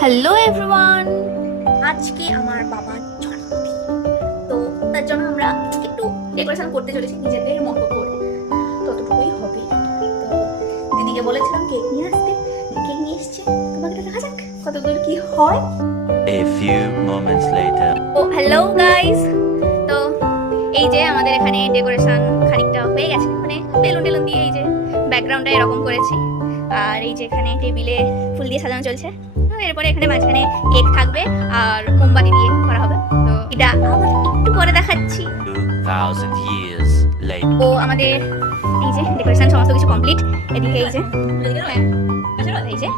Hello everyone, আজকে আমার বাবার জন্মদিন। তো তার জন্য আমরা একটু ডেকোরেশন করতে চলেছি নিজেদের মতো করে, ততটুকুই হবে। তো দিদিকে বলেছিলাম কেক নিয়ে আসতে, কেক নিয়ে এসছে। তোমাকে দেখা যাক কতদূর কি হয়। A few moments later. ও হ্যালো গাইস, তো এই যে আমাদের এখানে ডেকোরেশন খানিকটা হয়ে গেছে, মানে বেলুন টেলুন দিয়ে এই যে ব্যাকগ্রাউন্ডটা এরকম করেছি, আর এই যে এখানে টেবিলে ফুল দিয়ে সাজানো চলছে। তো এরপরে এখানে মাঝখানে কেক থাকবে আর মোমবাতি দিয়ে করা হবে। তো এটা আবার একটু পরে দেখাচ্ছি। 2000 years later. ও আমাদের এই যে ডেকোরেশন সমস্ত কিছু কমপ্লিট। এদিকে এই যে এই যে